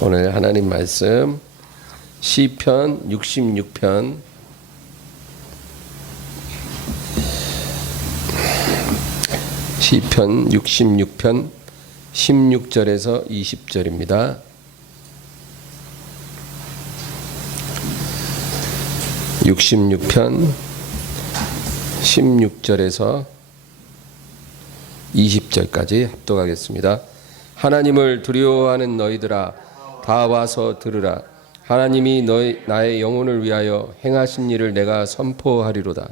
오늘 하나님 말씀 시편 66편 16절에서 20절입니다. 66편 16절에서 20절까지 합독하겠습니다. 하나님을 두려워하는 너희들아 다 와서 들으라. 하나님이 나의 영혼을 위하여 행하신 일을 내가 선포하리로다.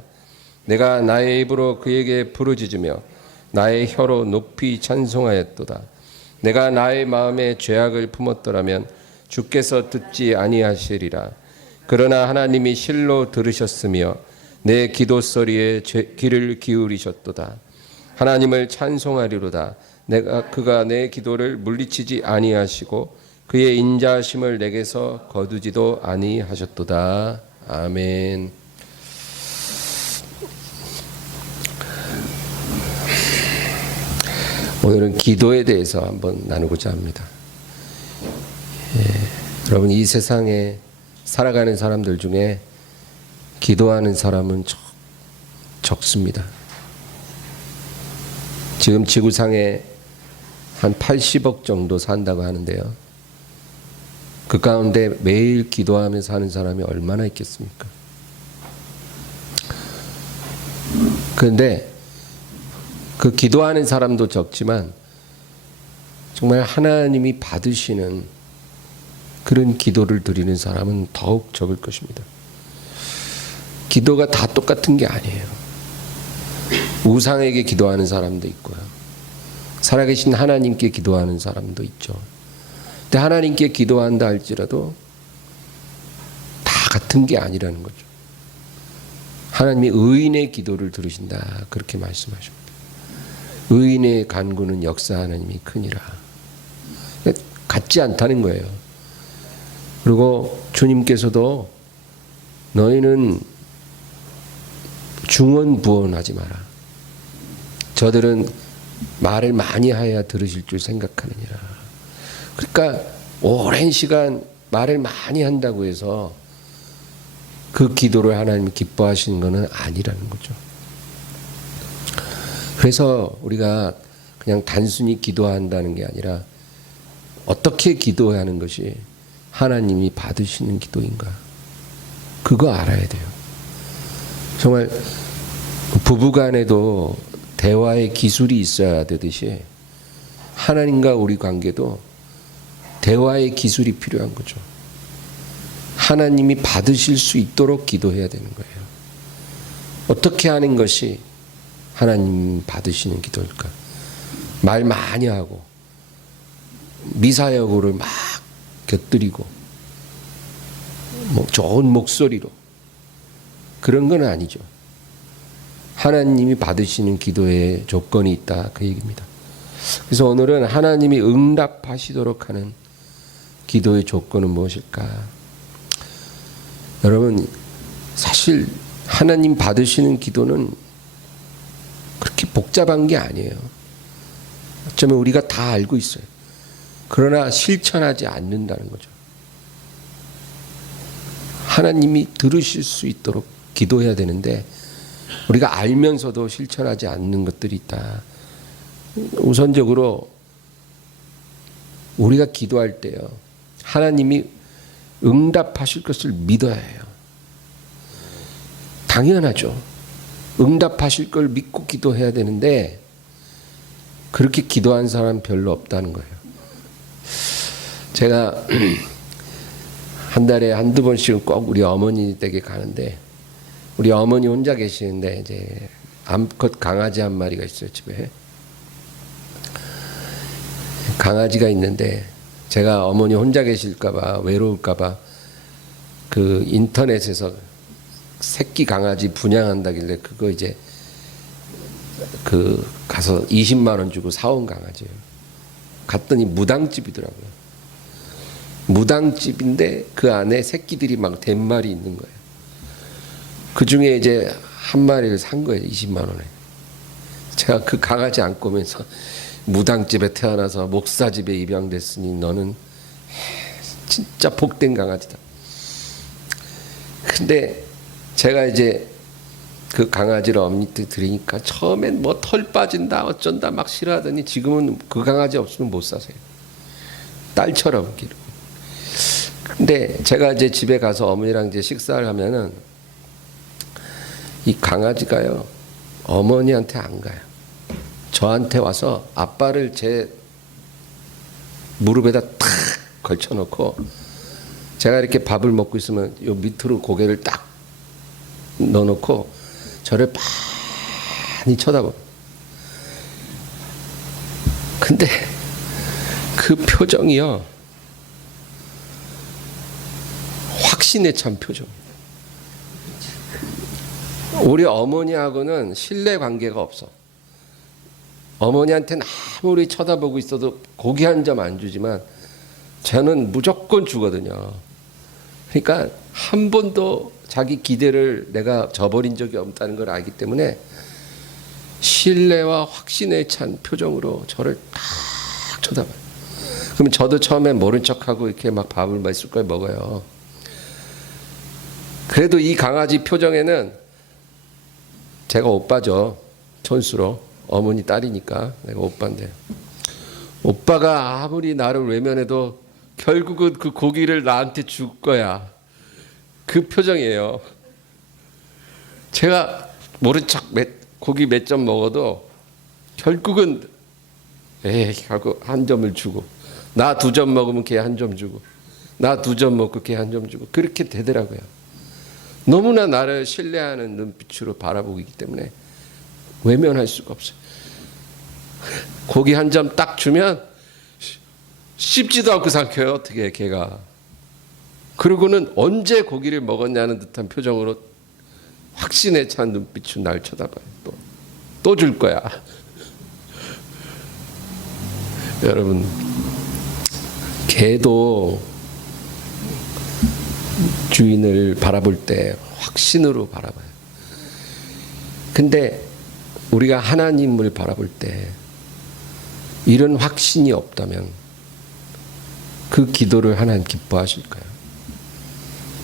내가 나의 입으로 그에게 부르짖으며 나의 혀로 높이 찬송하였도다. 내가 나의 마음에 죄악을 품었더라면 주께서 듣지 아니하시리라. 그러나 하나님이 실로 들으셨으며 내 기도 소리에 귀를 기울이셨도다. 하나님을 찬송하리로다. 그가 내 기도를 물리치지 아니하시고 그의 인자하심을 내게서 거두지도 아니하셨도다. 아멘. 오늘은 기도에 대해서 한번 나누고자 합니다. 여러분, 이 세상에 살아가는 사람들 중에 기도하는 사람은 적습니다. 지금 지구상에 한 80억 정도 산다고 하는데요. 그 가운데 매일 기도하면서 사는 사람이 얼마나 있겠습니까? 그런데 그 기도하는 사람도 적지만 정말 하나님이 받으시는 그런 기도를 드리는 사람은 더욱 적을 것입니다. 기도가 다 똑같은 게 아니에요. 우상에게 기도하는 사람도 있고요. 살아계신 하나님께 기도하는 사람도 있죠. 근데 하나님께 기도한다 할지라도 다 같은 게 아니라는 거죠. 하나님이 의인의 기도를 들으신다 그렇게 말씀하십니다. 의인의 간구는 역사하는 힘이 크니라. 같지 않다는 거예요. 그리고 주님께서도 너희는 중언부언하지 마라. 저들은 말을 많이 하여야 들으실 줄 생각하느니라. 그러니까 오랜 시간 말을 많이 한다고 해서 그 기도를 하나님이 기뻐하시는 것은 아니라는 거죠. 그래서 우리가 그냥 단순히 기도한다는 게 아니라 어떻게 기도하는 것이 하나님이 받으시는 기도인가, 그거 알아야 돼요. 정말 부부간에도 대화의 기술이 있어야 되듯이 하나님과 우리 관계도 대화의 기술이 필요한 거죠. 하나님이 받으실 수 있도록 기도해야 되는 거예요. 어떻게 하는 것이 하나님 받으시는 기도일까? 말 많이 하고 미사여구를 막 곁들이고 좋은 목소리로 그런 건 아니죠. 하나님이 받으시는 기도에 조건이 있다 그 얘기입니다. 그래서 오늘은 하나님이 응답하시도록 하는 기도의 조건은 무엇일까? 여러분, 사실 하나님 받으시는 기도는 그렇게 복잡한 게 아니에요. 어쩌면 우리가 다 알고 있어요. 그러나 실천하지 않는다는 거죠. 하나님이 들으실 수 있도록 기도해야 되는데 우리가 알면서도 실천하지 않는 것들이 있다. 우선적으로 우리가 기도할 때요, 하나님이 응답하실 것을 믿어야 해요. 당연하죠. 응답하실 걸 믿고 기도해야 되는데 그렇게 기도한 사람 별로 없다는 거예요. 제가 한 달에 한두 번씩은 꼭 우리 어머니 댁에 가는데, 우리 어머니 혼자 계시는데 이제 암컷 강아지 한 마리가 있어요. 집에 강아지가 있는데 제가 어머니 혼자 계실까봐, 외로울까봐 그 인터넷에서 새끼 강아지 분양한다길래 그거 이제 그 가서 20만 원 주고 사온 강아지예요. 갔더니 무당집이더라고요. 무당집인데 그 안에 새끼들이 막 댓마리 있는 거예요. 그 중에 이제 한 마리를 산 거예요. 20만 원에. 제가 그 강아지 안고 오면서 무당집에 태어나서 목사집에 입양됐으니 너는 진짜 복된 강아지다. 근데 제가 이제 그 강아지를 어머니한테 드리니까 처음엔 뭐 털 빠진다 어쩐다 막 싫어하더니 지금은 그 강아지 없으면 못 사세요. 딸처럼 기르고. 근데 제가 이제 집에 가서 어머니랑 이제 식사를 하면은 이 강아지가요 어머니한테 안 가요. 저한테 와서 아빠를 제 무릎에다 탁 걸쳐놓고 제가 이렇게 밥을 먹고 있으면 요 밑으로 고개를 딱 넣어놓고 저를 많이 쳐다봐요. 근데 그 표정이요 확신에 찬 표정이에요. 우리 어머니하고는 신뢰 관계가 없어. 어머니한테는 아무리 쳐다보고 있어도 고기 한 점 안 주지만 저는 무조건 주거든요. 그러니까 한 번도 자기 기대를 내가 저버린 적이 없다는 걸 알기 때문에 신뢰와 확신에 찬 표정으로 저를 딱 쳐다봐요. 그러면 저도 처음에 모른 척하고 이렇게 막 밥을 맛있을 걸 먹어요. 그래도 이 강아지 표정에는 제가 오빠죠. 천수로. 어머니 딸이니까 내가 오빠인데 오빠가 아무리 나를 외면해도 결국은 그 고기를 나한테 줄 거야. 그 표정이에요. 제가 모른 척 고기 몇 점 먹어도 결국은 에이 하고 한 점을 주고 나 2점 먹으면 걔 1점 주고 나 2점 먹고 걔 1점 주고 그렇게 되더라고요. 너무나 나를 신뢰하는 눈빛으로 바라보고 있기 때문에 외면할 수가 없어요. 고기 1점 딱 주면 씹지도 않고 삼켜요. 어떻게 걔가. 그러고는 언제 고기를 먹었냐는 듯한 표정으로 확신에 찬 눈빛으로 날 쳐다봐요. 또 줄 거야. 여러분 개도 주인을 바라볼 때 확신으로 바라봐요. 근데 우리가 하나님을 바라볼 때 이런 확신이 없다면 그 기도를 하나님 기뻐하실까요?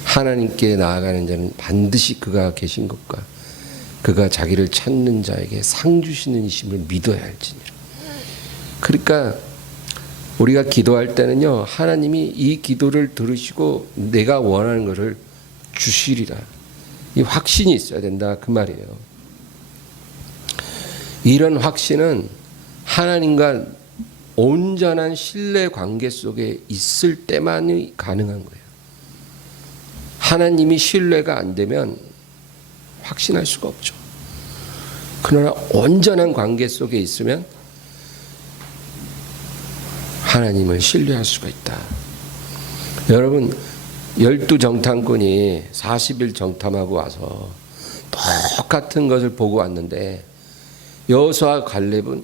하나님께 나아가는 자는 반드시 그가 계신 것과 그가 자기를 찾는 자에게 상 주시는 이심을 믿어야 할지니라. 그러니까 우리가 기도할 때는요 하나님이 이 기도를 들으시고 내가 원하는 것을 주시리라. 이 확신이 있어야 된다 그 말이에요. 이런 확신은 하나님과 온전한 신뢰 관계 속에 있을 때만이 가능한 거예요. 하나님이 신뢰가 안 되면 확신할 수가 없죠. 그러나 온전한 관계 속에 있으면 하나님을 신뢰할 수가 있다. 여러분 12정탐꾼이 40일 정탐하고 와서 똑같은 것을 보고 왔는데 여호수아와 갈렙은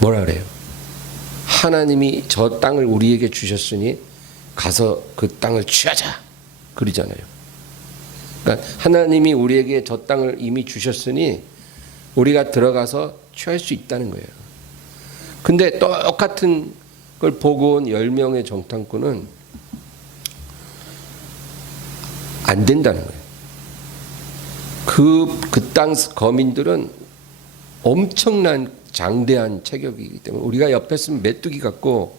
뭐라 그래요? 하나님이 저 땅을 우리에게 주셨으니 가서 그 땅을 취하자 그러잖아요. 그러니까 하나님이 우리에게 저 땅을 이미 주셨으니 우리가 들어가서 취할 수 있다는 거예요. 근데 똑같은 걸 보고 온 10명의 정탐꾼은 안 된다는 거예요. 그 땅 거민들은 엄청난 장대한 체격이기 때문에 우리가 옆에 있으면 메뚜기 같고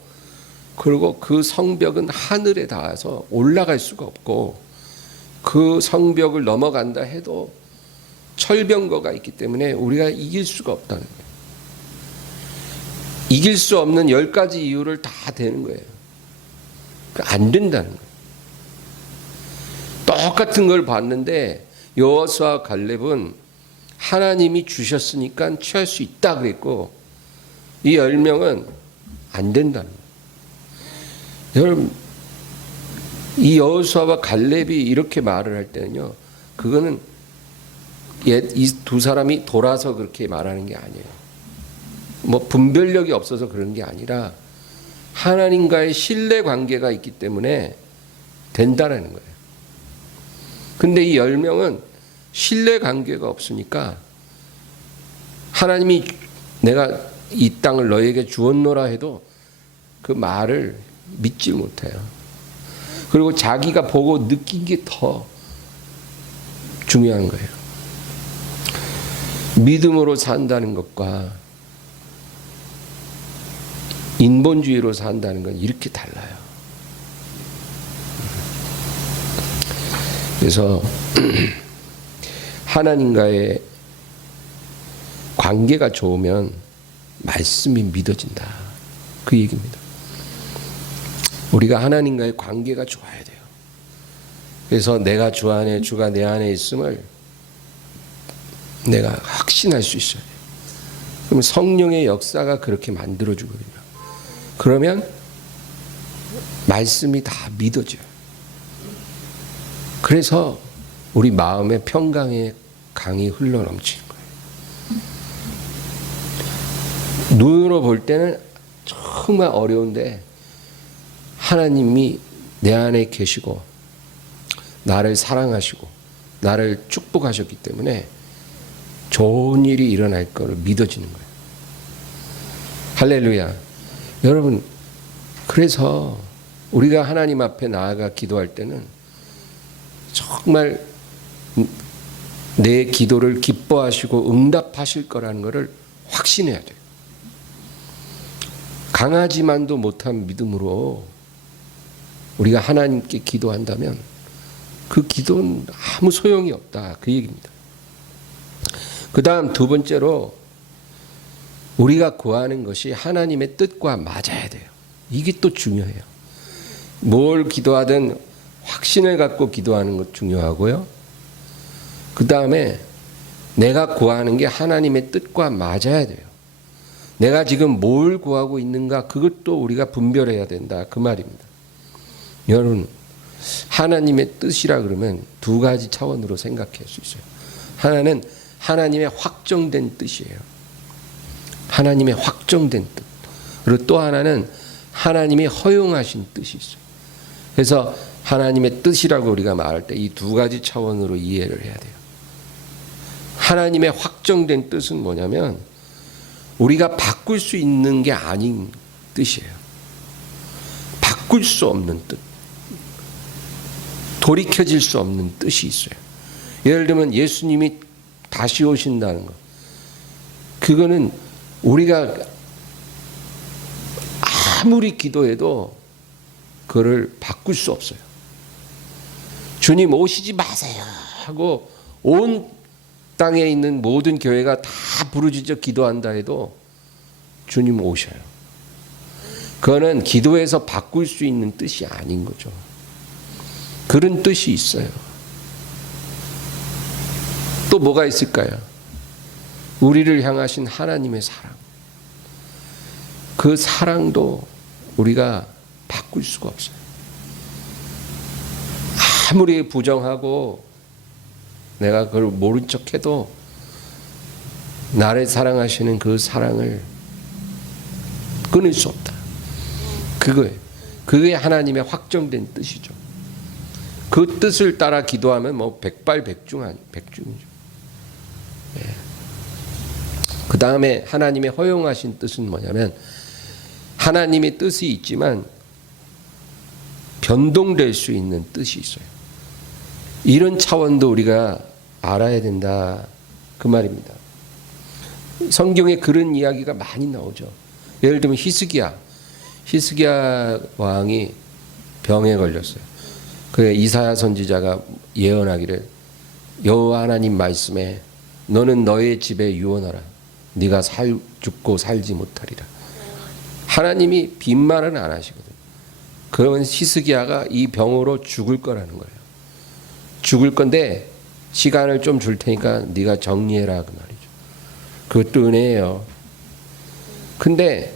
그리고 그 성벽은 하늘에 닿아서 올라갈 수가 없고 그 성벽을 넘어간다 해도 철병거가 있기 때문에 우리가 이길 수가 없다는 거예요. 이길 수 없는 10가지 이유를 다 대는 거예요. 안 된다는 거예요. 똑같은 걸 봤는데 여호수아와 갈렙은 하나님이 주셨으니까 취할 수 있다 그랬고 이 10명은 안 된다는 거예요. 여러분 이 여호수아와 갈렙이 이렇게 말을 할 때는요 그거는 이 두 사람이 돌아서 그렇게 말하는 게 아니에요. 뭐 분별력이 없어서 그런 게 아니라 하나님과의 신뢰 관계가 있기 때문에 된다라는 거예요. 근데 이 10명은 신뢰 관계가 없으니까 하나님이 내가 이 땅을 너에게 주었노라 해도 그 말을 믿질 못해요. 그리고 자기가 보고 느낀 게 더 중요한 거예요. 믿음으로 산다는 것과 인본주의로 산다는 건 이렇게 달라요. 그래서 하나님과의 관계가 좋으면 말씀이 믿어진다. 그 얘기입니다. 우리가 하나님과의 관계가 좋아야 돼요. 그래서 내가 주 안에, 주가 내 안에 있음을 내가 확신할 수 있어요. 그럼 성령의 역사가 그렇게 만들어주거든요. 그러면 말씀이 다 믿어져요. 그래서 우리 마음에 평강의 강이 흘러넘치는 거예요. 눈으로 볼 때는 정말 어려운데 하나님이 내 안에 계시고 나를 사랑하시고 나를 축복하셨기 때문에 좋은 일이 일어날 것을 믿어지는 거예요. 할렐루야. 여러분, 그래서 우리가 하나님 앞에 나아가 기도할 때는 정말 내 기도를 기뻐하시고 응답하실 거라는 것을 확신해야 돼요. 강하지만도 못한 믿음으로 우리가 하나님께 기도한다면 그 기도는 아무 소용이 없다. 그 얘기입니다. 그 다음 두 번째로 우리가 구하는 것이 하나님의 뜻과 맞아야 돼요. 이게 또 중요해요. 뭘 기도하든 확신을 갖고 기도하는 것 중요하고요. 그 다음에 내가 구하는 게 하나님의 뜻과 맞아야 돼요. 내가 지금 뭘 구하고 있는가 그것도 우리가 분별해야 된다. 그 말입니다. 여러분, 하나님의 뜻이라 그러면 두 가지 차원으로 생각할 수 있어요. 하나는 하나님의 확정된 뜻이에요. 하나님의 확정된 뜻. 그리고 또 하나는 하나님이 허용하신 뜻이 있어요. 그래서 하나님의 뜻이라고 우리가 말할 때 이 두 가지 차원으로 이해를 해야 돼요. 하나님의 확정된 뜻은 뭐냐면 우리가 바꿀 수 있는 게 아닌 뜻이에요. 바꿀 수 없는 뜻. 돌이켜질 수 없는 뜻이 있어요. 예를 들면 예수님이 다시 오신다는 것. 그거는 우리가 아무리 기도해도 그거를 바꿀 수 없어요. 주님 오시지 마세요 하고 온 땅에 있는 모든 교회가 다 부르짖어 기도한다 해도 주님 오셔요. 그거는 기도에서 바꿀 수 있는 뜻이 아닌 거죠. 그런 뜻이 있어요. 또 뭐가 있을까요? 우리를 향하신 하나님의 사랑. 그 사랑도 우리가 바꿀 수가 없어요. 아무리 부정하고 내가 그걸 모른 척해도 나를 사랑하시는 그 사랑을 끊을 수 없다. 그거예요. 그게 하나님의 확정된 뜻이죠. 그 뜻을 따라 기도하면 뭐 백발백중이죠. 예. 그 다음에 하나님의 허용하신 뜻은 뭐냐면 하나님의 뜻이 있지만 변동될 수 있는 뜻이 있어요. 이런 차원도 우리가 알아야 된다. 그 말입니다. 성경에 그런 이야기가 많이 나오죠. 예를 들면 히스기야 왕이 병에 걸렸어요. 그 이사야 선지자가 예언하기를 여호와 하나님 말씀에 너는 너의 집에 유언하라. 네가 죽고 살지 못하리라. 하나님이 빈말은 안 하시거든요. 그러면 히스기야가 이 병으로 죽을 거라는 거예요. 죽을 건데 시간을 좀 줄 테니까 네가 정리해라 그 말이죠. 그것도 은혜예요. 근데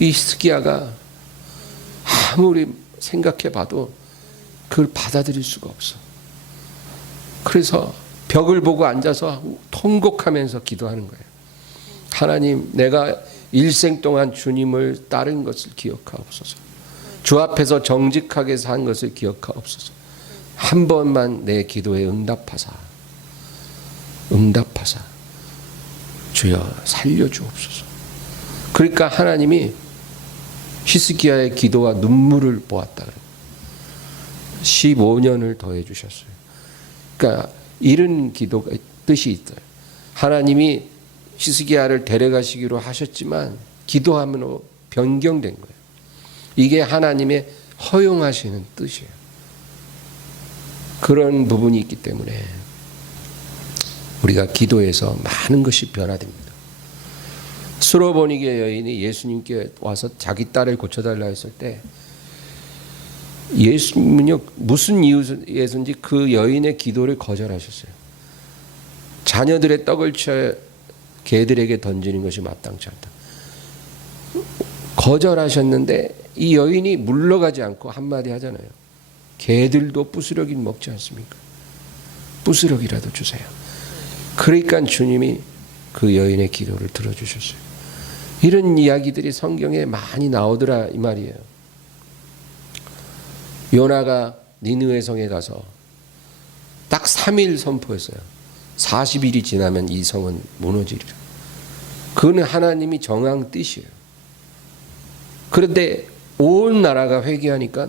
이 히스기야가 아무리 생각해 봐도 그걸 받아들일 수가 없어. 그래서 벽을 보고 앉아서 통곡하면서 기도하는 거예요. 하나님, 내가 일생 동안 주님을 따른 것을 기억하옵소서. 주 앞에서 정직하게 산 것을 기억하옵소서. 한 번만 내 기도에 응답하사 주여 살려주옵소서. 그러니까 하나님이 히스기야의 기도와 눈물을 보았다. 15년을 더해 주셨어요. 그러니까 이런 기도가 뜻이 있어요. 하나님이 히스기야를 데려가시기로 하셨지만 기도함으로 변경된 거예요. 이게 하나님의 허용하시는 뜻이에요. 그런 부분이 있기 때문에 우리가 기도에서 많은 것이 변화됩니다. 수로보니게 여인이 예수님께 와서 자기 딸을 고쳐달라 했을 때 예수님은요 무슨 이유에서인지 그 여인의 기도를 거절하셨어요. 자녀들의 떡을 취하여 개들에게 던지는 것이 마땅치 않다. 거절하셨는데 이 여인이 물러가지 않고 한마디 하잖아요. 개들도 부스러기 먹지 않습니까? 부스러기라도 주세요. 그러니까 주님이 그 여인의 기도를 들어주셨어요. 이런 이야기들이 성경에 많이 나오더라 이 말이에요. 요나가 니느웨 성에 가서 딱 3일 선포했어요. 40일이 지나면 이 성은 무너지리라. 그건 하나님이 정한 뜻이에요. 그런데 온 나라가 회개하니까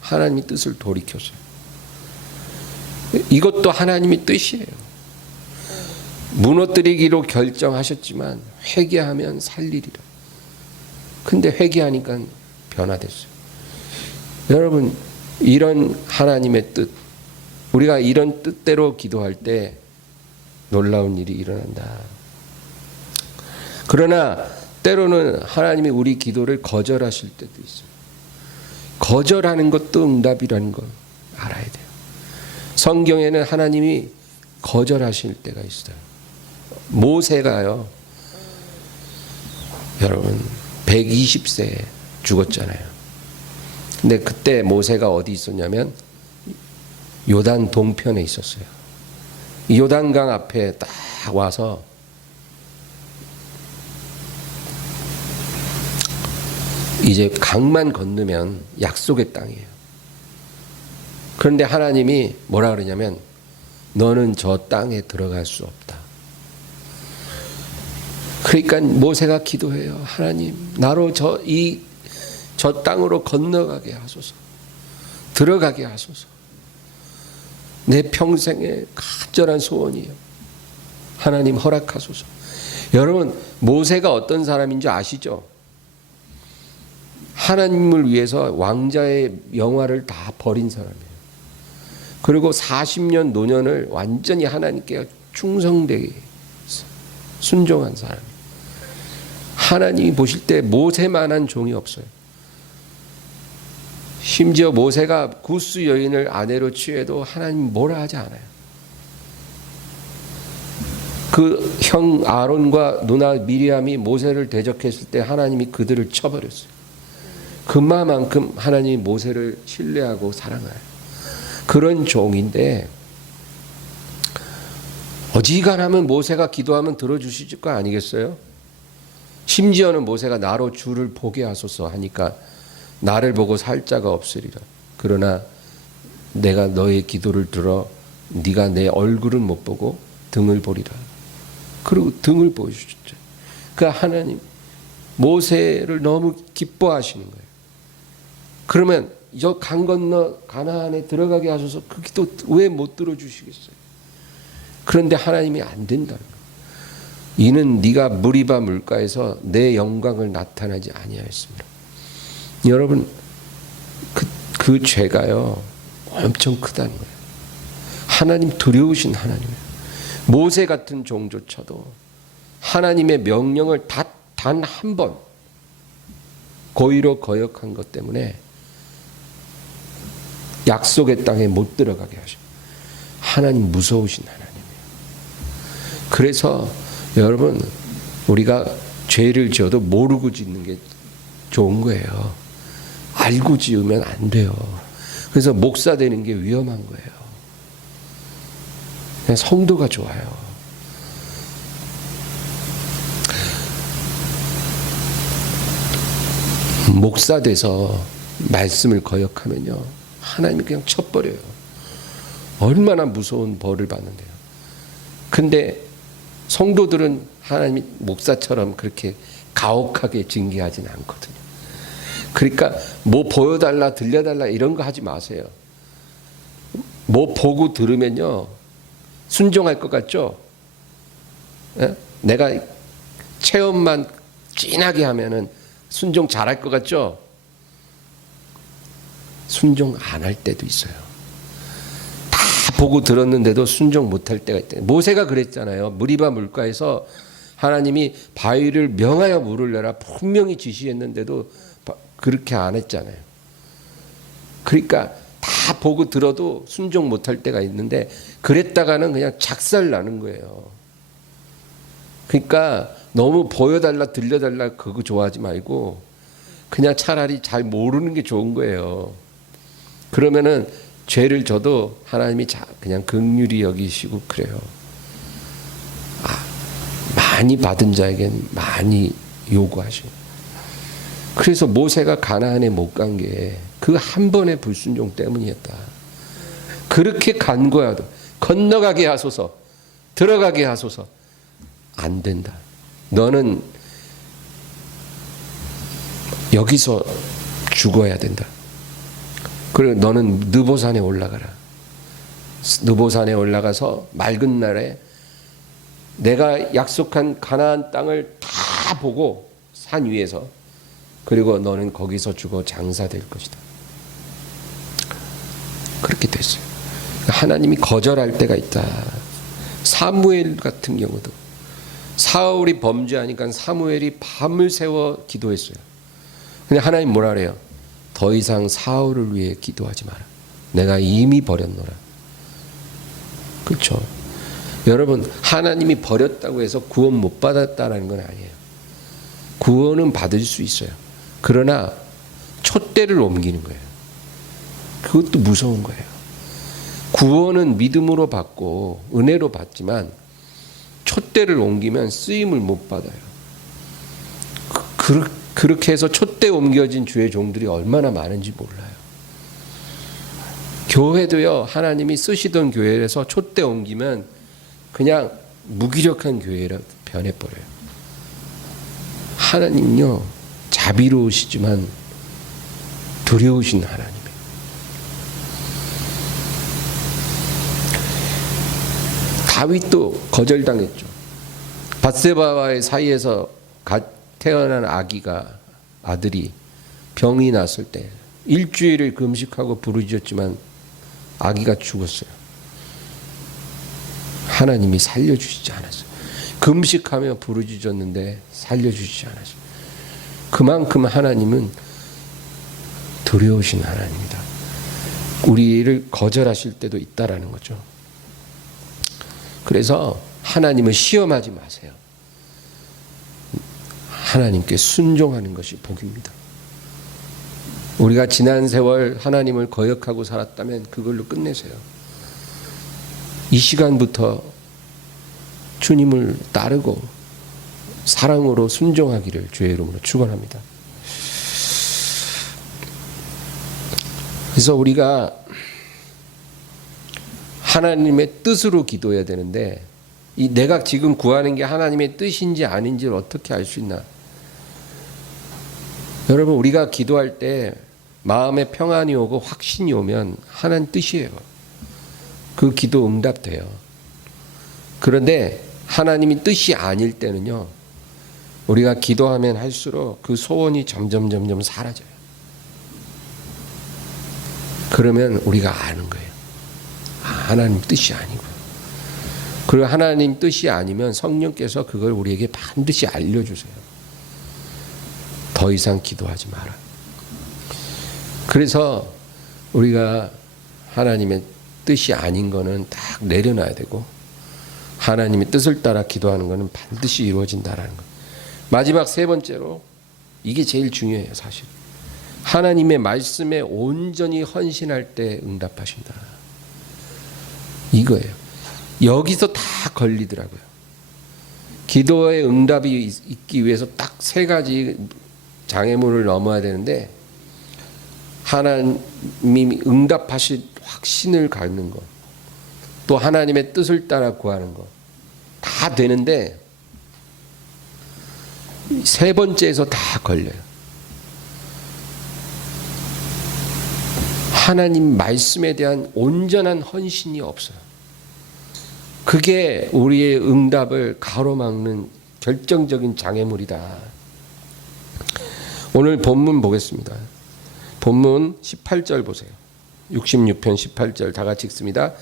하나님의 뜻을 돌이켰어요. 이것도 하나님의 뜻이에요. 무너뜨리기로 결정하셨지만 회개하면 살리리라. 근데 회개하니까 변화됐어요. 여러분, 이런 하나님의 뜻, 우리가 이런 뜻대로 기도할 때 놀라운 일이 일어난다. 그러나 때로는 하나님이 우리 기도를 거절하실 때도 있어요. 거절하는 것도 응답이라는 걸 알아야 돼요. 성경에는 하나님이 거절하실 때가 있어요. 모세가요, 여러분 120세에 죽었잖아요. 근데 그때 모세가 어디 있었냐면 요단 동편에 있었어요. 요단강 앞에 딱 와서 이제 강만 건너면 약속의 땅이에요. 그런데 하나님이 뭐라 그러냐면 너는 저 땅에 들어갈 수 없다. 그러니까 모세가 기도해요. 하나님, 나로 저 땅으로 건너가게 하소서. 들어가게 하소서. 내 평생의 간절한 소원이에요. 하나님 허락하소서. 여러분, 모세가 어떤 사람인지 아시죠? 하나님을 위해서 왕자의 영화를 다 버린 사람이에요. 그리고 40년 노년을 완전히 하나님께 충성되게 순종한 사람이에요. 하나님이 보실 때 모세만한 종이 없어요. 심지어 모세가 구스 여인을 아내로 취해도 하나님 뭐라 하지 않아요. 그 형 아론과 누나 미리암이 모세를 대적했을 때 하나님이 그들을 쳐버렸어요. 그만큼 하나님이 모세를 신뢰하고 사랑해요. 그런 종인데 어지간하면 모세가 기도하면 들어주실 거 아니겠어요? 심지어는 모세가 나로 주를 보게 하소서 하니까 나를 보고 살 자가 없으리라. 그러나 내가 너의 기도를 들어 네가 내 얼굴은 못 보고 등을 보리라. 그리고 등을 보여주셨죠. 그 하나님 모세를 너무 기뻐하시는 거예요. 그러면 저 강 건너 가나안에 들어가게 하셔서 그 기도 왜 못 들어주시겠어요? 그런데 하나님이 안 된다는 거예요. 이는 네가 무리바 물가에서 내 영광을 나타나지 아니하였습니다. 여러분, 그 죄가요 엄청 크다는 거예요. 하나님 두려우신 하나님이에요. 모세 같은 종조차도 하나님의 명령을 단 한 번 고의로 거역한 것 때문에 약속의 땅에 못 들어가게 하셔. 하나님 무서우신 하나님이에요. 그래서 여러분, 우리가 죄를 지어도 모르고 짓는 게 좋은 거예요. 알고 지으면 안 돼요. 그래서 목사 되는 게 위험한 거예요. 그냥 성도가 좋아요. 목사 돼서 말씀을 거역하면요, 하나님이 그냥 쳐버려요. 얼마나 무서운 벌을 받는데요. 근데 성도들은 하나님이 목사처럼 그렇게 가혹하게 징계하진 않거든요. 그러니까 뭐 보여달라 들려달라 이런 거 하지 마세요. 뭐 보고 들으면요 순종할 것 같죠? 예? 내가 체험만 진하게 하면은 순종 잘할 것 같죠? 순종 안 할 때도 있어요. 다 보고 들었는데도 순종 못할 때가 있대. 모세가 그랬잖아요. 무리바 물가에서 하나님이 바위를 명하여 물을 내라 분명히 지시했는데도 그렇게 안 했잖아요. 그러니까 다 보고 들어도 순종 못할 때가 있는데 그랬다가는 그냥 작살 나는 거예요. 그러니까 너무 보여달라 들려달라 그거 좋아하지 말고 그냥 차라리 잘 모르는 게 좋은 거예요. 그러면은 죄를 져도 하나님이 그냥 긍휼히 여기시고 그래요. 많이 받은 자에겐 많이 요구하시고. 그래서 모세가 가나안에 못 간 게 그 한 번의 불순종 때문이었다. 그렇게 간구하도 건너가게 하소서, 들어가게 하소서. 안 된다. 너는 여기서 죽어야 된다. 그리고 너는 느보산에 올라가라. 느보산에 올라가서 맑은 날에 내가 약속한 가나안 땅을 다 보고 산 위에서 그리고 너는 거기서 죽어 장사될 것이다. 그렇게 됐어요. 하나님이 거절할 때가 있다. 사무엘 같은 경우도 사울이 범죄하니까 사무엘이 밤을 새워 기도했어요. 근데 하나님 뭐라 그래요? 더 이상 사울을 위해 기도하지 마라. 내가 이미 버렸노라. 그렇죠? 여러분 하나님이 버렸다고 해서 구원 못 받았다는 건 아니에요. 구원은 받을 수 있어요. 그러나 촛대를 옮기는 거예요. 그것도 무서운 거예요. 구원은 믿음으로 받고 은혜로 받지만 촛대를 옮기면 쓰임을 못 받아요. 그렇게 해서 촛대 옮겨진 주의 종들이 얼마나 많은지 몰라요. 교회도요, 하나님이 쓰시던 교회에서 촛대 옮기면 그냥 무기력한 교회라 변해버려요. 하나님요, 자비로우시지만 두려우신 하나님이에요. 다윗도 거절당했죠. 밧세바와의 사이에서 태어난 아들이 병이 났을 때 일주일을 금식하고 부르짖었지만 아기가 죽었어요. 하나님이 살려주시지 않았어요. 금식하며 부르짖었는데 살려주시지 않았어요. 그만큼 하나님은 두려우신 하나님입니다. 우리를 거절하실 때도 있다라는 거죠. 그래서 하나님을 시험하지 마세요. 하나님께 순종하는 것이 복입니다. 우리가 지난 세월 하나님을 거역하고 살았다면 그걸로 끝내세요. 이 시간부터 주님을 따르고 사랑으로 순종하기를 주의 이름으로 축원합니다. 그래서 우리가 하나님의 뜻으로 기도해야 되는데 이 내가 지금 구하는 게 하나님의 뜻인지 아닌지를 어떻게 알 수 있나? 여러분 우리가 기도할 때 마음에 평안이 오고 확신이 오면 하나님 뜻이에요. 그 기도 응답돼요. 그런데 하나님이 뜻이 아닐 때는요, 우리가 기도하면 할수록 그 소원이 점점 사라져요. 그러면 우리가 아는 거예요. 하나님 뜻이 아니고. 그리고 하나님 뜻이 아니면 성령께서 그걸 우리에게 반드시 알려주세요. 더 이상 기도하지 마라. 그래서 우리가 하나님의 뜻이 아닌 거는 딱 내려놔야 되고 하나님의 뜻을 따라 기도하는 거는 반드시 이루어진다라는 거. 마지막 세 번째로 이게 제일 중요해요. 사실 하나님의 말씀에 온전히 헌신할 때 응답하신다. 이거예요. 여기서 다 걸리더라고요. 기도의 응답이 있기 위해서 딱 세 가지 장애물을 넘어야 되는데 하나님이 응답하실 확신을 갖는 것, 또 하나님의 뜻을 따라 구하는 것 다 되는데 세 번째에서 다 걸려요. 하나님 말씀에 대한 온전한 헌신이 없어요. 그게 우리의 응답을 가로막는 결정적인 장애물이다. 오늘 본문 보겠습니다. 본문 18절 보세요. 66편 18절 다 같이 읽습니다.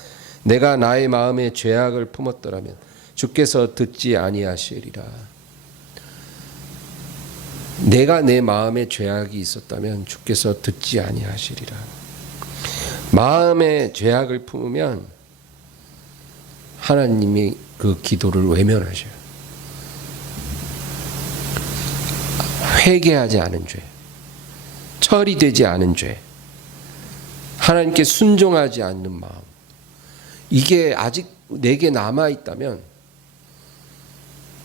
내가 나의 마음에 죄악을 품었더라면 주께서 듣지 아니하시리라. 내가 내 마음에 죄악이 있었다면 주께서 듣지 아니하시리라. 마음에 죄악을 품으면 하나님이 그 기도를 외면하셔요. 회개하지 않은 죄, 처리되지 않은 죄, 하나님께 순종하지 않는 마음, 이게 아직 내게 남아있다면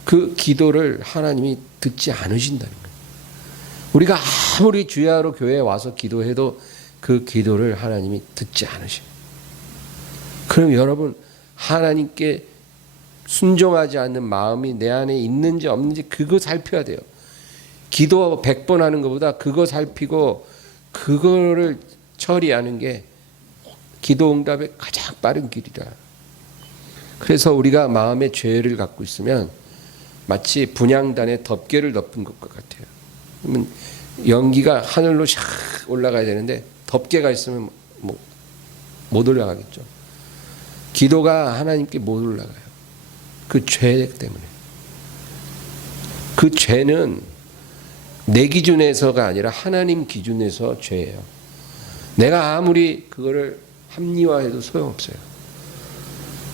그 기도를 하나님이 듣지 않으신다는 거예요. 우리가 아무리 주야로 교회에 와서 기도해도 그 기도를 하나님이 듣지 않으셔요. 그럼 여러분, 하나님께 순종하지 않는 마음이 내 안에 있는지 없는지 그거 살펴야 돼요. 기도 100번 하는 것보다 그거 살피고 그거를 처리하는 게 기도 응답의 가장 빠른 길이다. 그래서 우리가 마음에 죄를 갖고 있으면 마치 분향단에 덮개를 덮은 것과 같아요. 그러면 연기가 하늘로 샥 올라가야 되는데 덮개가 있으면 못 올라가겠죠. 기도가 하나님께 못 올라가요. 그 죄 때문에. 그 죄는 내 기준에서가 아니라 하나님 기준에서 죄예요. 내가 아무리 그거를 합리화해도 소용없어요.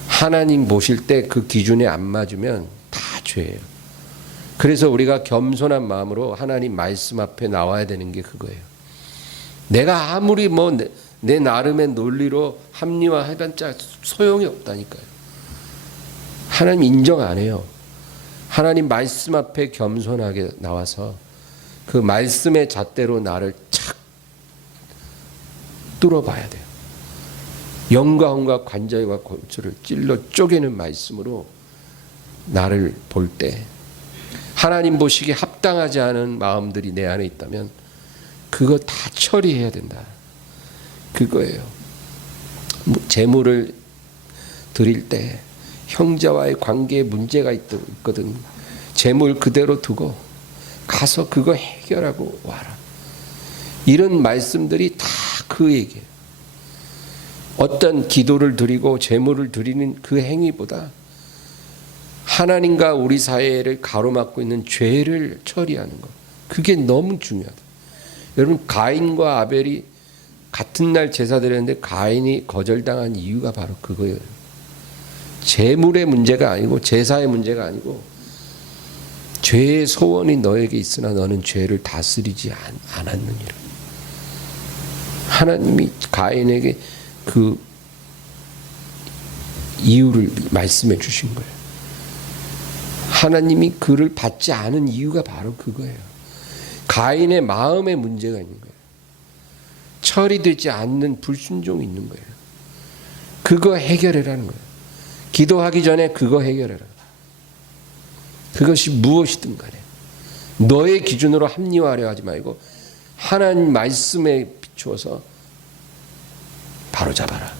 하나님 보실 때 그 기준에 안 맞으면 다 죄예요. 그래서 우리가 겸손한 마음으로 하나님 말씀 앞에 나와야 되는 게 그거예요. 내가 아무리 내 나름의 논리로 합리화해봤자 소용이 없다니까요. 하나님 인정 안 해요. 하나님 말씀 앞에 겸손하게 나와서 그 말씀의 잣대로 나를 착 뚫어봐야 돼요. 영과 혼과 관절과 골수를 찔러 쪼개는 말씀으로 나를 볼 때 하나님 보시기에 합당하지 않은 마음들이 내 안에 있다면 그거 다 처리해야 된다. 그거예요. 재물을 드릴 때 형제와의 관계에 문제가 있거든. 재물 그대로 두고 가서 그거 해결하고 와라. 이런 말씀들이 다 그 얘기예요. 어떤 기도를 드리고 재물을 드리는 그 행위보다 하나님과 우리 사이를 가로막고 있는 죄를 처리하는 것, 그게 너무 중요하다. 여러분, 가인과 아벨이 같은 날 제사 드렸는데 가인이 거절당한 이유가 바로 그거예요. 재물의 문제가 아니고 제사의 문제가 아니고 죄의 소원이 너에게 있으나 너는 죄를 다스리지 않았느니라. 하나님이 가인에게 그 이유를 말씀해 주신 거예요. 하나님이 그를 받지 않은 이유가 바로 그거예요. 가인의 마음에 문제가 있는 거예요. 처리되지 않는 불순종이 있는 거예요. 그거 해결해라는 거예요. 기도하기 전에 그거 해결해라. 그것이 무엇이든 간에 너의 기준으로 합리화하려 하지 말고 하나님 말씀에 비추어서 바로 잡아라.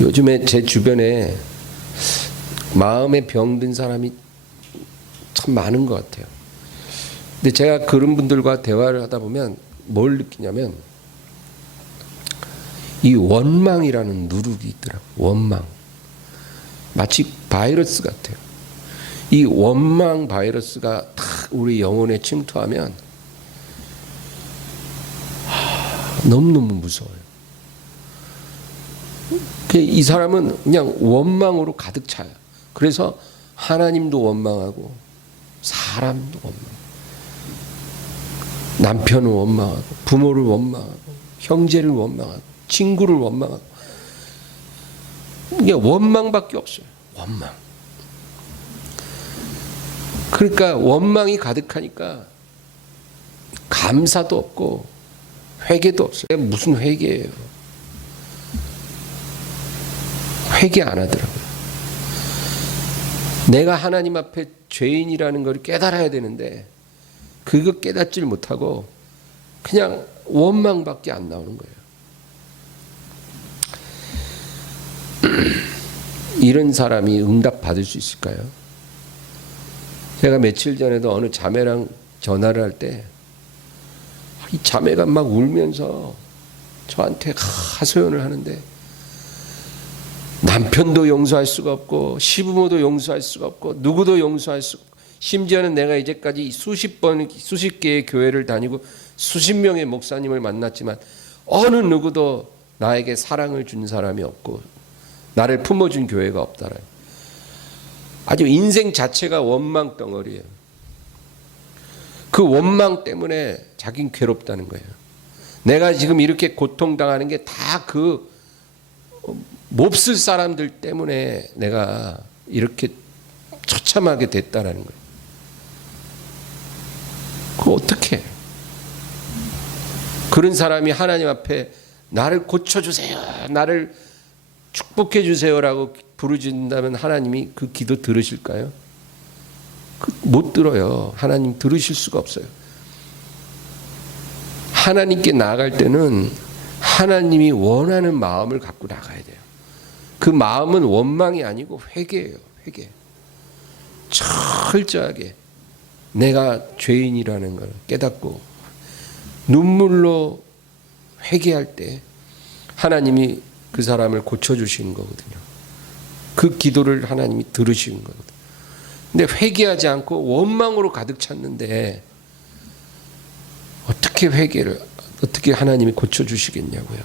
요즘에 제 주변에 마음에 병든 사람이 참 많은 것 같아요. 근데 제가 그런 분들과 대화를 하다 보면 뭘 느끼냐면 이 원망이라는 누룩이 있더라고요. 원망. 마치 바이러스 같아요. 이 원망 바이러스가 탁 우리 영혼에 침투하면 너무너무 무서워요. 이 사람은 그냥 원망으로 가득 차요. 그래서 하나님도 원망하고 사람도 원망하고 남편을 원망하고 부모를 원망하고 형제를 원망하고 친구를 원망하고 이게 원망밖에 없어요. 원망. 그러니까 원망이 가득하니까 감사도 없고 회개도 없어요. 무슨 회개예요? 회개 안 하더라고요. 내가 하나님 앞에 죄인이라는 걸 깨달아야 되는데 그거 깨닫질 못하고 그냥 원망밖에 안 나오는 거예요. 이런 사람이 응답 받을 수 있을까요? 제가 며칠 전에도 어느 자매랑 전화를 할 때 이 자매가 막 울면서 저한테 하소연을 하는데 남편도 용서할 수가 없고 시부모도 용서할 수가 없고 누구도 용서할 수가 없고 심지어는 내가 이제까지 수십 개의 교회를 다니고 수십 명의 목사님을 만났지만 어느 누구도 나에게 사랑을 준 사람이 없고 나를 품어준 교회가 없다라. 아주 인생 자체가 원망 덩어리예요. 그 원망 때문에 자긴 괴롭다는 거예요. 내가 지금 이렇게 고통당하는 게 다 그 몹쓸 사람들 때문에 내가 이렇게 처참하게 됐다라는 거예요. 그거 어떻게? 그런 사람이 하나님 앞에 나를 고쳐주세요, 나를 축복해 주세요라고 부르짖는다면 하나님이 그 기도 들으실까요? 못 들어요. 하나님 들으실 수가 없어요. 하나님께 나아갈 때는 하나님이 원하는 마음을 갖고 나가야 돼요. 그 마음은 원망이 아니고 회개예요. 회개. 철저하게 내가 죄인이라는 걸 깨닫고 눈물로 회개할 때 하나님이 그 사람을 고쳐주시는 거거든요. 그 기도를 하나님이 들으시는 거거든요. 근데 회개하지 않고 원망으로 가득 찼는데 어떻게 하나님이 고쳐주시겠냐고요.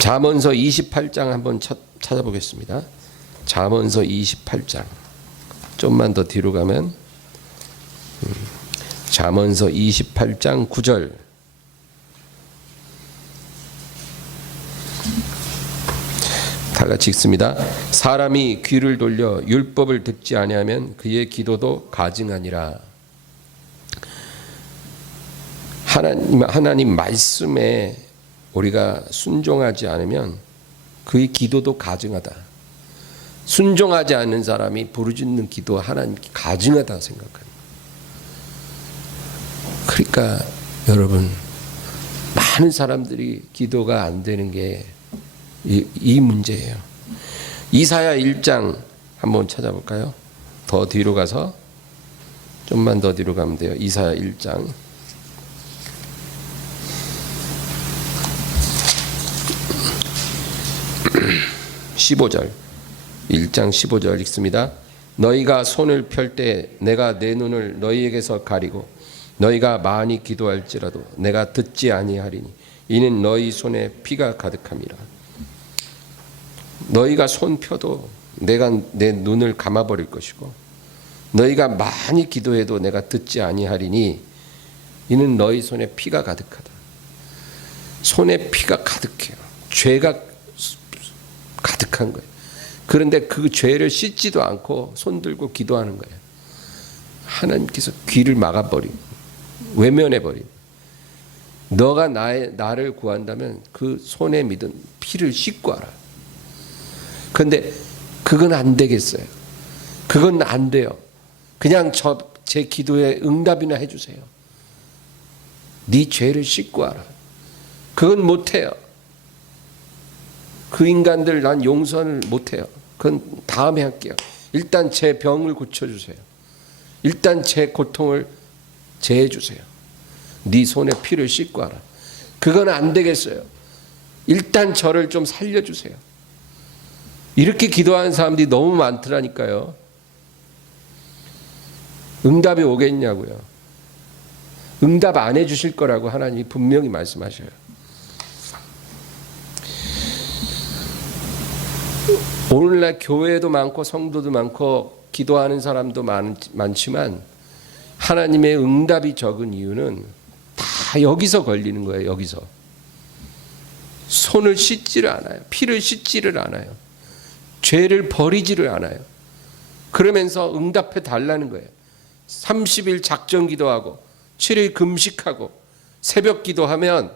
잠언서 28장 한번 찾아보겠습니다. 잠언서 28장 좀만 더 뒤로 가면 잠언서 28장 9절 다 같이 읽습니다. 사람이 귀를 돌려 율법을 듣지 아니하면 그의 기도도 가증하니라. 하나님 말씀에 우리가 순종하지 않으면 그의 기도도 가증하다. 순종하지 않는 사람이 부르짖는 기도 하나님께 가증하다 생각합니다. 그러니까 여러분 많은 사람들이 기도가 안 되는 게 이 문제예요. 이사야 1장 한번 찾아볼까요? 더 뒤로 가서 좀만 더 뒤로 가면 돼요. 이사야 1장 15절 1장 15절 읽습니다. 너희가 손을 펼 때 내가 내 눈을 너희에게서 가리고 너희가 많이 기도할지라도 내가 듣지 아니하리니 이는 너희 손에 피가 가득함이라. 너희가 손 펴도 내가 내 눈을 감아버릴 것이고 너희가 많이 기도해도 내가 듣지 아니하리니 이는 너희 손에 피가 가득하다. 손에 피가 가득해요. 죄가 가득한 거예요. 그런데 그 죄를 씻지도 않고 손 들고 기도하는 거예요. 하나님께서 귀를 막아버리고 외면해버리고 너가 나를 구한다면 그 손에 묻은 피를 씻고 와라. 그런데 그건 안 되겠어요. 그건 안 돼요. 그냥 제 기도에 응답이나 해주세요. 네 죄를 씻고 와라. 그건 못해요. 그 인간들 난 용서를 못해요. 그건 다음에 할게요. 일단 제 병을 고쳐주세요. 일단 제 고통을 제해주세요. 네 손에 피를 씻고 와라. 그건 안 되겠어요. 일단 저를 좀 살려주세요. 이렇게 기도하는 사람들이 너무 많더라니까요. 응답이 오겠냐고요. 응답 안 해주실 거라고 하나님이 분명히 말씀하셔요. 오늘날 교회도 많고 성도도 많고 기도하는 사람도 많지만 하나님의 응답이 적은 이유는 다 여기서 걸리는 거예요. 여기서 손을 씻지를 않아요. 피를 씻지를 않아요. 죄를 버리지를 않아요. 그러면서 응답해 달라는 거예요. 30일 작정 기도하고 7일 금식하고 새벽 기도하면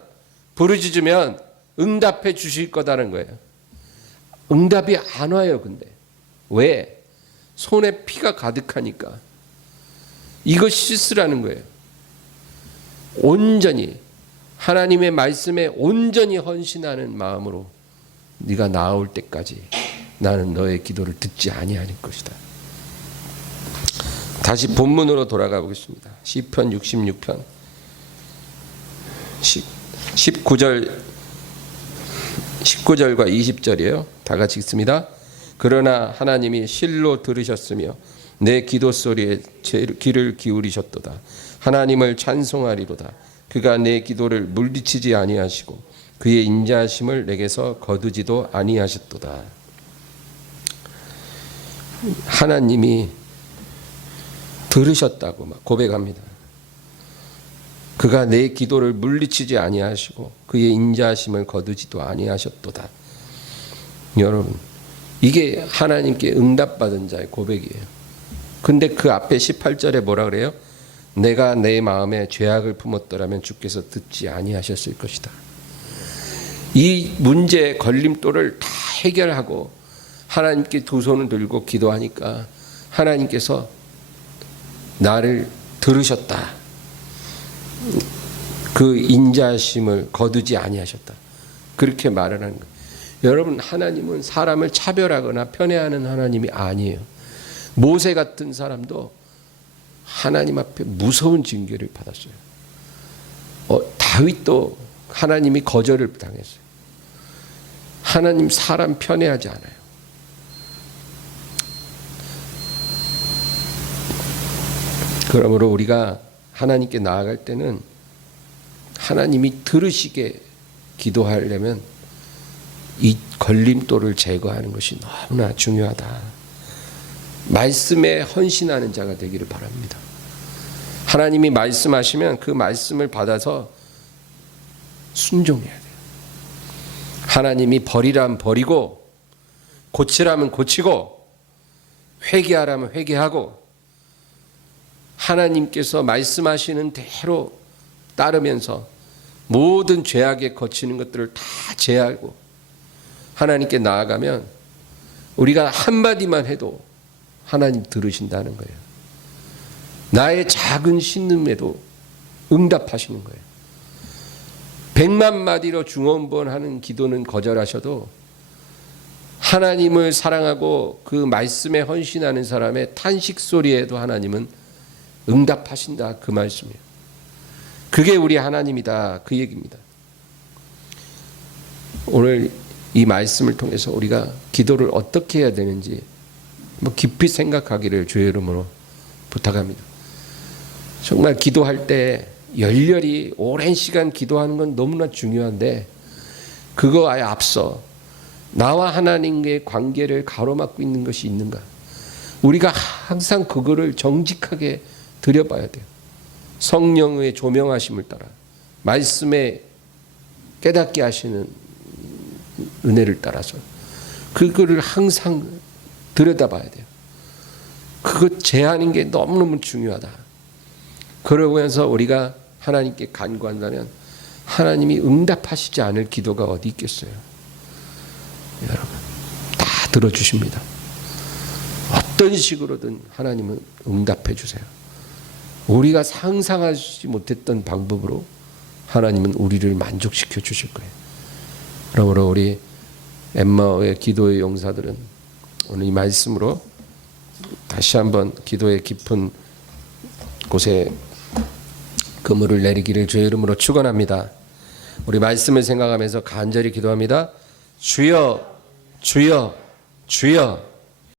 부르짖으면 응답해 주실 거다는 거예요. 응답이 안 와요. 근데 왜? 손에 피가 가득하니까. 이거 씻으라는 거예요. 온전히 하나님의 말씀에 온전히 헌신하는 마음으로 네가 나아올 때까지 나는 너의 기도를 듣지 아니할 것이다. 다시 본문으로 돌아가 보겠습니다. 시편 66편 19절과 20절이에요. 다 같이 읽습니다. 그러나 하나님이 실로 들으셨으며 내 기도 소리에 귀를 기울이셨도다. 하나님을 찬송하리로다. 그가 내 기도를 물리치지 아니하시고 그의 인자하심을 내게서 거두지도 아니하셨도다. 하나님이 들으셨다고 막 고백합니다. 그가 내 기도를 물리치지 아니하시고 그의 인자하심을 거두지도 아니하셨도다. 여러분, 이게 하나님께 응답받은 자의 고백이에요. 근데 그 앞에 18절에 뭐라 그래요? 내가 내 마음에 죄악을 품었더라면 주께서 듣지 아니하셨을 것이다. 이 문제의 걸림돌을 다 해결하고 하나님께 두 손을 들고 기도하니까 하나님께서 나를 들으셨다. 그 인자심을 거두지 아니하셨다. 그렇게 말을 하는 거예요. 여러분, 하나님은 사람을 차별하거나 편애하는 하나님이 아니에요. 모세 같은 사람도 하나님 앞에 무서운 징계를 받았어요. 다윗도 하나님이 거절을 당했어요. 하나님 사람 편애하지 않아요. 그러므로 우리가 하나님께 나아갈 때는 하나님이 들으시게 기도하려면 이 걸림돌을 제거하는 것이 너무나 중요하다. 말씀에 헌신하는 자가 되기를 바랍니다. 하나님이 말씀하시면 그 말씀을 받아서 순종해야 돼요. 하나님이 버리라면 버리고 고치라면 고치고 회개하라면 회개하고 하나님께서 말씀하시는 대로 따르면서 모든 죄악에 거치는 것들을 다 제하고 하나님께 나아가면 우리가 한마디만 해도 하나님 들으신다는 거예요. 나의 작은 신음에도 응답하시는 거예요. 100만 마디로 중언부언하는 기도는 거절하셔도 하나님을 사랑하고 그 말씀에 헌신하는 사람의 탄식 소리에도 하나님은 응답하신다, 그 말씀이에요. 그게 우리 하나님이다, 그 얘기입니다. 오늘 이 말씀을 통해서 우리가 기도를 어떻게 해야 되는지 깊이 생각하기를 주의 이름으로 부탁합니다. 정말 기도할 때 열렬히 오랜 시간 기도하는 건 너무나 중요한데 그거에 앞서 나와 하나님의 관계를 가로막고 있는 것이 있는가? 우리가 항상 그거를 정직하게 들여봐야 돼요. 성령의 조명하심을 따라 말씀에 깨닫게 하시는 은혜를 따라서 그거를 항상 들여다봐야 돼요. 그거 제하는 게 너무너무 중요하다. 그러면서 우리가 하나님께 간구한다면 하나님이 응답하시지 않을 기도가 어디 있겠어요. 여러분, 다 들어주십니다. 어떤 식으로든 하나님은 응답해 주세요. 우리가 상상하지 못했던 방법으로 하나님은 우리를 만족시켜 주실 거예요. 그러므로 우리 엠마오의 기도의 용사들은 오늘 이 말씀으로 다시 한번 기도의 깊은 곳에 그물을 내리기를 주의 이름으로 축원합니다. 우리 말씀을 생각하면서 간절히 기도합니다. 주여, 주여, 주여.